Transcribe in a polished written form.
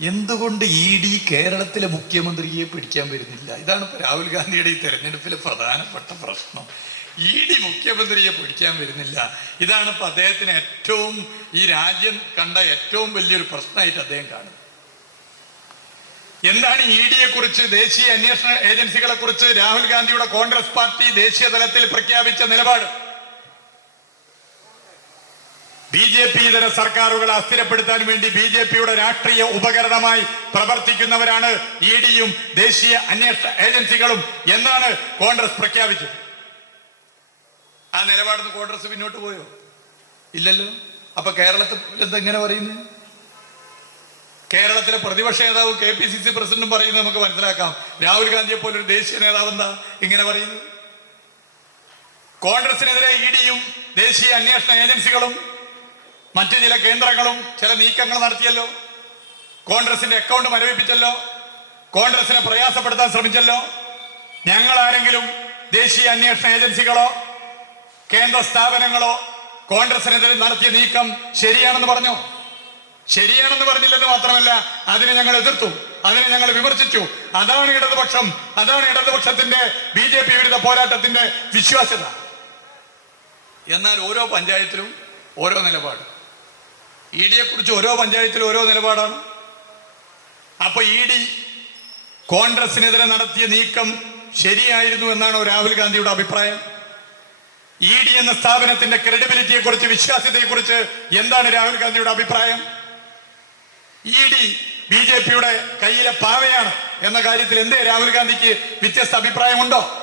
എന്തുകൊണ്ട് ED കേരളത്തിലെ മുഖ്യമന്ത്രിയെ പിടിക്കാൻ വരുന്നില്ല? ഇതാണ് ഇപ്പൊ രാഹുൽ ഗാന്ധിയുടെ ഈ തെരഞ്ഞെടുപ്പിലെ പ്രധാനപ്പെട്ട പ്രശ്നം. ED മുഖ്യമന്ത്രിയെ പിടിക്കാൻ വരുന്നില്ല. ഇതാണ് ഇപ്പൊ അദ്ദേഹത്തിന് ഏറ്റവും, ഈ രാജ്യം കണ്ട ഏറ്റവും വലിയൊരു പ്രശ്നമായിട്ട് അദ്ദേഹം കാണുന്നത്. എന്താണ് EDയെ കുറിച്ച്, ദേശീയ അന്വേഷണ ഏജൻസികളെ കുറിച്ച് രാഹുൽ ഗാന്ധിയുടെ കോൺഗ്രസ് പാർട്ടി ദേശീയ തലത്തിൽ പ്രഖ്യാപിച്ച നിലപാട്? BJP ഇതര സർക്കാരുകളെ അസ്ഥിരപ്പെടുത്താൻ വേണ്ടി BJPയുടെ രാഷ്ട്രീയ ഉപകരണമായി പ്രവർത്തിക്കുന്നവരാണ് EDയും ദേശീയ അന്വേഷണ ഏജൻസികളും എന്നാണ് കോൺഗ്രസ് പ്രഖ്യാപിച്ചത്. ആ നിലപാടിന് കോൺഗ്രസ് പിന്നോട്ട് പോയോ? ഇല്ലല്ലോ. അപ്പൊ കേരളത്തിൽ എന്തെങ്ങനെ പറയുന്നത്? കേരളത്തിലെ പ്രതിപക്ഷ നേതാവ് KPCC പ്രസിഡന്റും പറയുന്നത് നമുക്ക് മനസ്സിലാക്കാം. രാഹുൽ ഗാന്ധിയെ പോലൊരു ദേശീയ നേതാവ് എന്താ ഇങ്ങനെ പറയുന്നത്? കോൺഗ്രസിനെതിരെ EDയും ദേശീയ അന്വേഷണ ഏജൻസികളും മറ്റു ചില കേന്ദ്രങ്ങളും ചില നീക്കങ്ങൾ നടത്തിയല്ലോ. കോൺഗ്രസിന്റെ അക്കൗണ്ട് മരവിപ്പിച്ചല്ലോ. കോൺഗ്രസിനെ പ്രയാസപ്പെടുത്താൻ ശ്രമിച്ചല്ലോ. ഞങ്ങൾ ആരെങ്കിലും ദേശീയ അന്വേഷണ ഏജൻസികളോ കേന്ദ്ര സ്ഥാപനങ്ങളോ കോൺഗ്രസിനെതിരെ നടത്തിയ നീക്കം ശരിയാണെന്ന് പറഞ്ഞോ? ശരിയാണെന്ന് പറഞ്ഞില്ലെന്ന് മാത്രമല്ല, അതിനെ ഞങ്ങൾ എതിർത്തു, അതിനെ ഞങ്ങൾ വിമർശിച്ചു. അതാണ് ഇടതുപക്ഷം, അതാണ് ഇടതുപക്ഷത്തിന്റെ BJP വിരുദ്ധ പോരാട്ടത്തിന്റെ വിശ്വാസ്യത. എന്നാൽ ഓരോ പഞ്ചായത്തിലും ഓരോ നിലപാട്. EDയെ കുറിച്ച് ഓരോ പഞ്ചായത്തിലും ഓരോ നിലപാടാണ്. അപ്പൊ ED കോൺഗ്രസിനെതിരെ നടത്തിയ നീക്കം ശരിയായിരുന്നു എന്നാണോ രാഹുൽ ഗാന്ധിയുടെ അഭിപ്രായം? ED എന്ന സ്ഥാപനത്തിന്റെ ക്രെഡിബിലിറ്റിയെ കുറിച്ച്, വിശ്വാസ്യതയെ കുറിച്ച് എന്താണ് രാഹുൽ ഗാന്ധിയുടെ അഭിപ്രായം? ED BJPയുടെ കയ്യിലെ പാവയാണ് എന്ന കാര്യത്തിൽ എന്തേ രാഹുൽ ഗാന്ധിക്ക് വ്യത്യസ്ത അഭിപ്രായമുണ്ടോ?